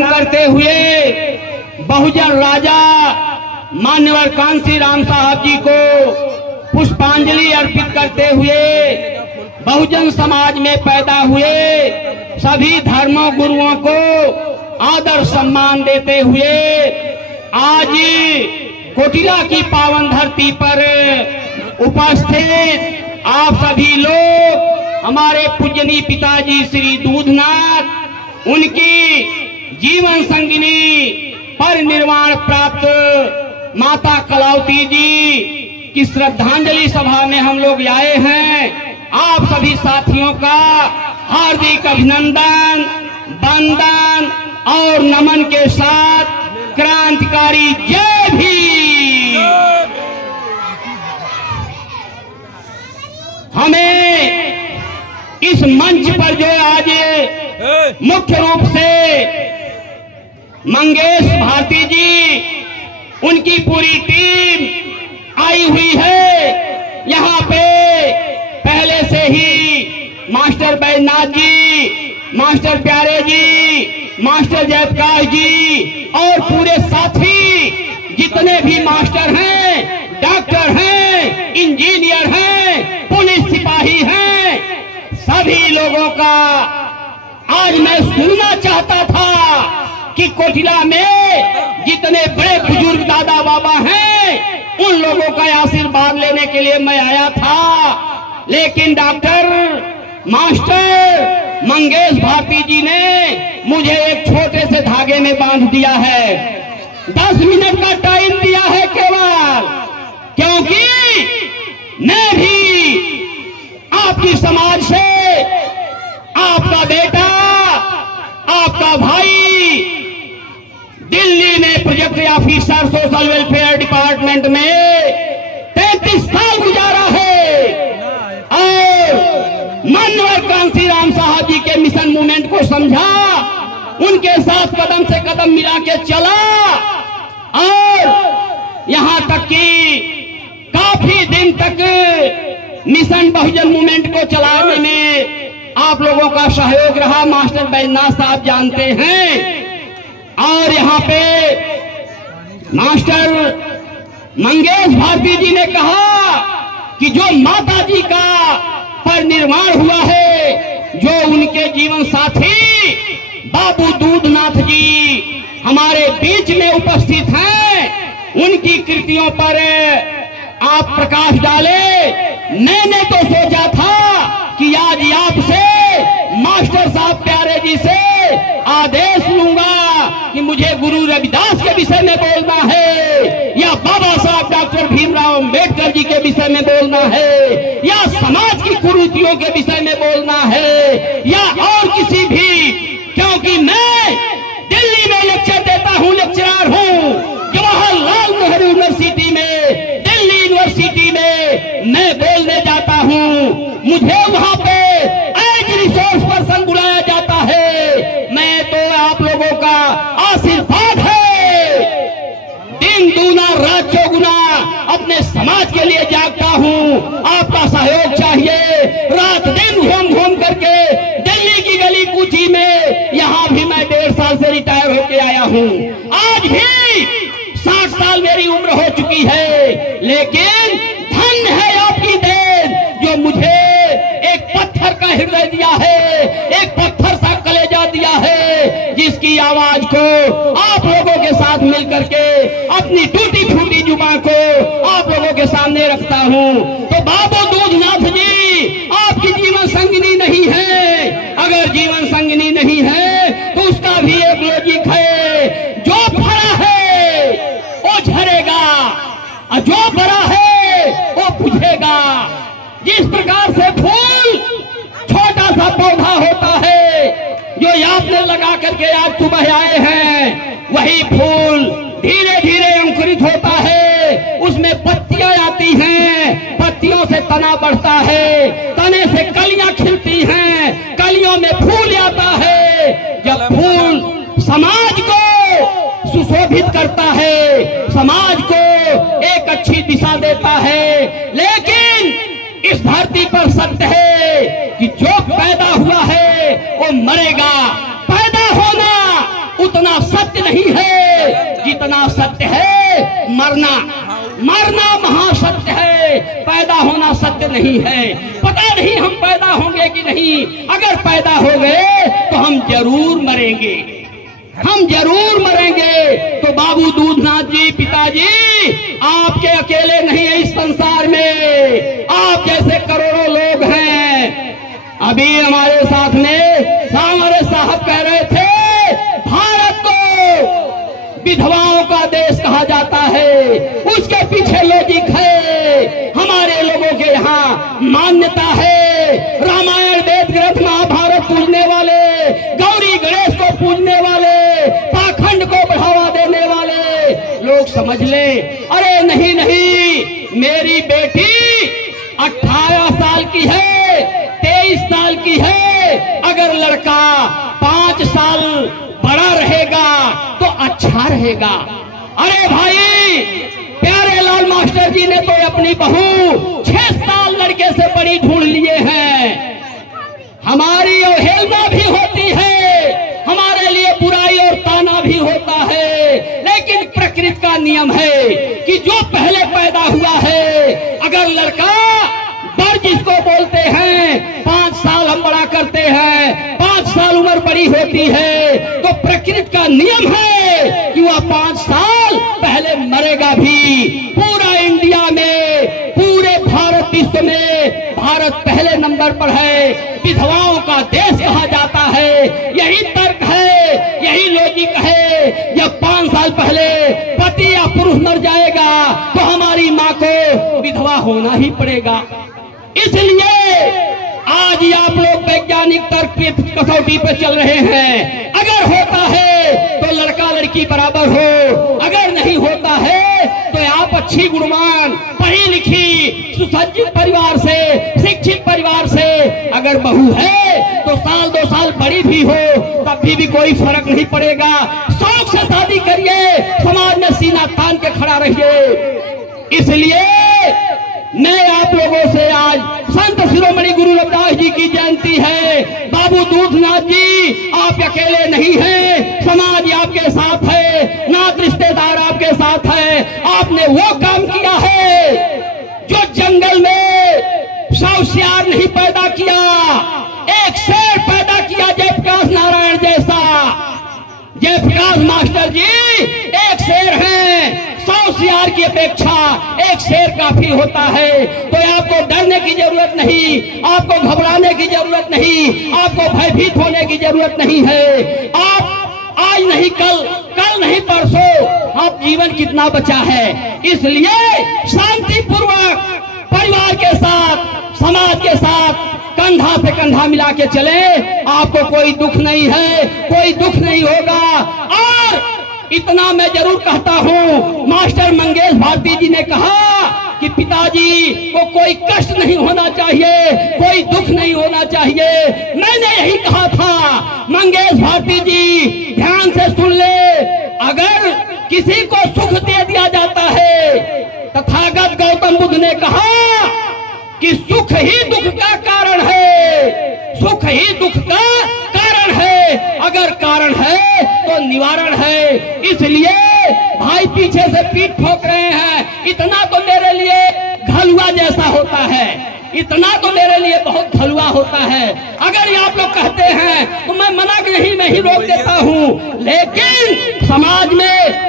प्रणाम करते हुए बहुजन राजा मान्यवर कांसी राम साहब जी को पुष्पांजलि अर्पित करते हुए बहुजन समाज में पैदा हुए सभी धर्मों गुरुओं को आदर सम्मान देते हुए आज कोटिला की पावन धरती पर उपस्थित आप सभी लोग हमारे पूजनीय पिताजी श्री दूधनाथ उनकी जीवन संगिनी पर निर्वाण प्राप्त माता कलावती जी की श्रद्धांजलि सभा में हम लोग आए हैं। आप सभी साथियों का हार्दिक अभिनंदन, वंदन और नमन के साथ क्रांतिकारी जय भीम। हमें इस मंच पर जो आज मुख्य रूप से मंगेश भारती जी उनकी पूरी टीम आई हुई है। यहाँ पे पहले से ही मास्टर बैजनाथ जी, मास्टर प्यारे जी, मास्टर जयप्रकाश जी और पूरे साथी जितने भी मास्टर हैं, डॉक्टर हैं, इंजीनियर हैं, पुलिस सिपाही हैं, सभी लोगों का आज मैं सुनना चाहता था कि कोटिला में जितने बड़े बुजुर्ग दादा बाबा हैं उन लोगों का आशीर्वाद लेने के लिए मैं आया था, लेकिन डॉक्टर मास्टर मंगेश भारती जी ने मुझे एक छोटे से धागे में बांध दिया है। 10 मिनट का टाइम दिया है केवल, क्योंकि मैं भी आपकी समाज से आपका बेटा, आपका भाई दिल्ली में project officer social welfare department में 33 साल गुजारा है और माननीय कांसी राम साहब जी के मिशन मूवमेंट को समझा, उनके साथ कदम से कदम मिला के चला और यहां तक कि काफी दिन तक मिशन बहुजन मूवमेंट को चलाने में आप लोगों का सहयोग रहा। मास्टर बैजनाथ साहब जानते हैं। और यहाँ पे मास्टर मंगेश भारती जी ने कहा कि जो माता जी का परिनिर्वाण हुआ है, जो उनके जीवन साथी बाबू दूधनाथ जी हमारे बीच में उपस्थित हैं, उनकी कृतियों पर आप प्रकाश डाले। मैंने तो सोचा था कि आज आपसे मास्टर साहब प्यारे जी से आदेश लूंगा कि मुझे गुरु रविदास के विषय में बोलना है, या बाबा साहब डॉक्टर भीमराव अंबेडकर जी के विषय में बोलना है, या समाज की कुरीतियों के विषय में बोलना है, या और किसी भी, क्योंकि मैं दिल्ली में लेक्चर देता हूँ, लेक्चरर हूँ जवाहरलाल नेहरू यूनिवर्सिटी में, दिल्ली यूनिवर्सिटी में मैं बोलने जाता हूँ। मुझे वहां पे एज रिसोर्स पर्सन बुलाया जाता है। मैं तो आप लोगों का आशीर्वाद है, दिन दूना रात चौगुना अपने समाज के लिए जागता हूँ। आपका सहयोग चाहिए। रात दिन घूम घूम करके दिल्ली की गली कूची में, यहाँ भी मैं 1.5 साल से रिटायर होके आया हूँ। आज भी 60 साल मेरी उम्र हो चुकी है, लेकिन धन्य है आपकी देन जो मुझे एक पत्थर का हृदय दिया है, एक पत्थर सा कलेजा दिया है, जिसकी आवाज को आप लोगों के साथ मिलकर के अपनी टूटी फूटी जुबान को आप लोगों के सामने रखता हूँ। तो बाबू दूधनाथ जी, आपकी जीवन संगिनी नहीं है। अगर जीवन संगिनी नहीं है तो उसका भी एक लॉजिक है, जो फड़ा है वो झरेगा और जो बड़ा है वो बुझेगा। जिस प्रकार से फूल छोटा सा पौधा होता है जो आपने लगा करके आज सुबह आए हैं, वही फूल धीरे धीरे अंकुरित होता है, उसमें पत्तियां आती हैं, पत्तियों से तना बढ़ता है, तने से कलियां खिलती हैं, कलियों में फूल आता है। जब फूल समाज को सुशोभित करता है, समाज को एक अच्छी दिशा देता है। लेकिन इस धरती पर सत्य है कि जो पैदा हुआ है वो मरेगा। पैदा होना उतना उतना सत्य नहीं है जितना सत्य है मरना। मरना महासत्य है, पैदा होना सत्य नहीं है। पता नहीं हम पैदा होंगे कि नहीं, अगर पैदा हो गए तो हम जरूर मरेंगे, हम जरूर मरेंगे। तो बाबू दूधनाथ जी, पिताजी, आपके अकेले नहीं है इस संसार में, आप जैसे करोड़ों लोग हैं। अभी हमारे साथ में हमारे साहब कह रहे थे भारत को विधवाओं का देश कहा जाता है, उसके पीछे लॉजिक है। हमारे लोगों के यहाँ मान्यता है, रामायण वेद ग्रंथ महाभारत पूजने वाले, गौरी गणेश को पूजने वाले, पाखंड को बढ़ावा देने वाले लोग समझ ले, अरे नहीं नहीं, मेरी बेटी 18 साल की है, 23 साल की है, अगर लड़का 5 साल बड़ा रहेगा तो अच्छा रहेगा। अरे भाई, प्यारे लाल मास्टर जी ने तो अपनी बहू 6 साल लड़के से बड़ी ढूंढ लिए हैं। हमारी अवहेलना भी होती है, हमारे लिए बुराई और ताना भी होता है, लेकिन प्रकृति का नियम है कि जो पहले पैदा हुआ है, अगर लड़का बड़ जिसको बोलते हैं 5 साल हम बड़ा करते हैं, 5 साल उम्र बड़ी होती है, तो प्रकृति का नियम है कि वह 5 साल पहले मरेगा भी। पूरा इंडिया में, पूरे भारत विश्व में भारत पहले नंबर पर है, विधवाओं का देश कहा जाता है। यही तर्क है, यही लॉजिक है। जब 5 साल पहले पति या पुरुष मर जाएगा तो हमारी माँ को विधवा होना ही पड़ेगा। इसलिए आज ही आप लोग वैज्ञानिक तर्क पे कसौटी पे चल रहे हैं। अगर होता है तो लड़का लड़की बराबर हो, अगर नहीं होता है तो आप अच्छी गुणवान, पढ़ी लिखी, सुसज्जित परिवार से, शिक्षित परिवार से अगर बहू है तो साल 2 साल बड़ी भी हो तब भी कोई फर्क नहीं पड़ेगा। शौक से शादी करिए, समाज में सीना तान के खड़ा रहिए। इसलिए मैं आप लोगों से आज संत शिरोमणि गुरु रविदास जी की जयंती है। बाबू दूधनाथ जी, आप अकेले नहीं हैं, समाज आपके साथ है, नात रिश्तेदार आपके साथ है। आपने वो काम किया है जो जंगल में सौसियार नहीं पैदा किया, एक शेर पैदा किया जयप्रकाश नारायण जैसा। जयप्रकाश मास्टर जी एक शेर हैं, 100 सियार की अपेक्षा एक शेर काफी होता है। तो आपको डरने की जरूरत नहीं, आपको घबराने की जरूरत नहीं, आपको भयभीत होने की जरूरत नहीं है। आप आज नहीं कल, कल नहीं परसों, आप जीवन कितना बचा है, इसलिए शांतिपूर्वक परिवार के साथ, समाज के साथ कंधा से कंधा मिला के चले, आपको कोई दुख नहीं है, कोई दुख नहीं होगा। और इतना मैं जरूर कहता हूँ, मास्टर मंगेश भारती जी ने कहा कि पिताजी को कोई कष्ट नहीं होना चाहिए, कोई दुख नहीं होना चाहिए। मैंने यही कहा था। मंगेश भारती जी ध्यान से सुन ले, अगर किसी को सुख दे दिया जाता है, तथागत गौतम बुद्ध ने कहा कि सुख ही दुख का कारण है, सुख ही दुख का कारण है। अगर कारण है तो निवारण है। इसलिए भाई पीछे से पीठ ठोक रहे हैं, इतना तो मेरे लिए घलुआ जैसा होता है, इतना तो मेरे लिए बहुत घलुआ होता है। अगर ये आप लोग कहते हैं तो मैं मना नहीं, मैं ही रोक देता हूँ, लेकिन समाज में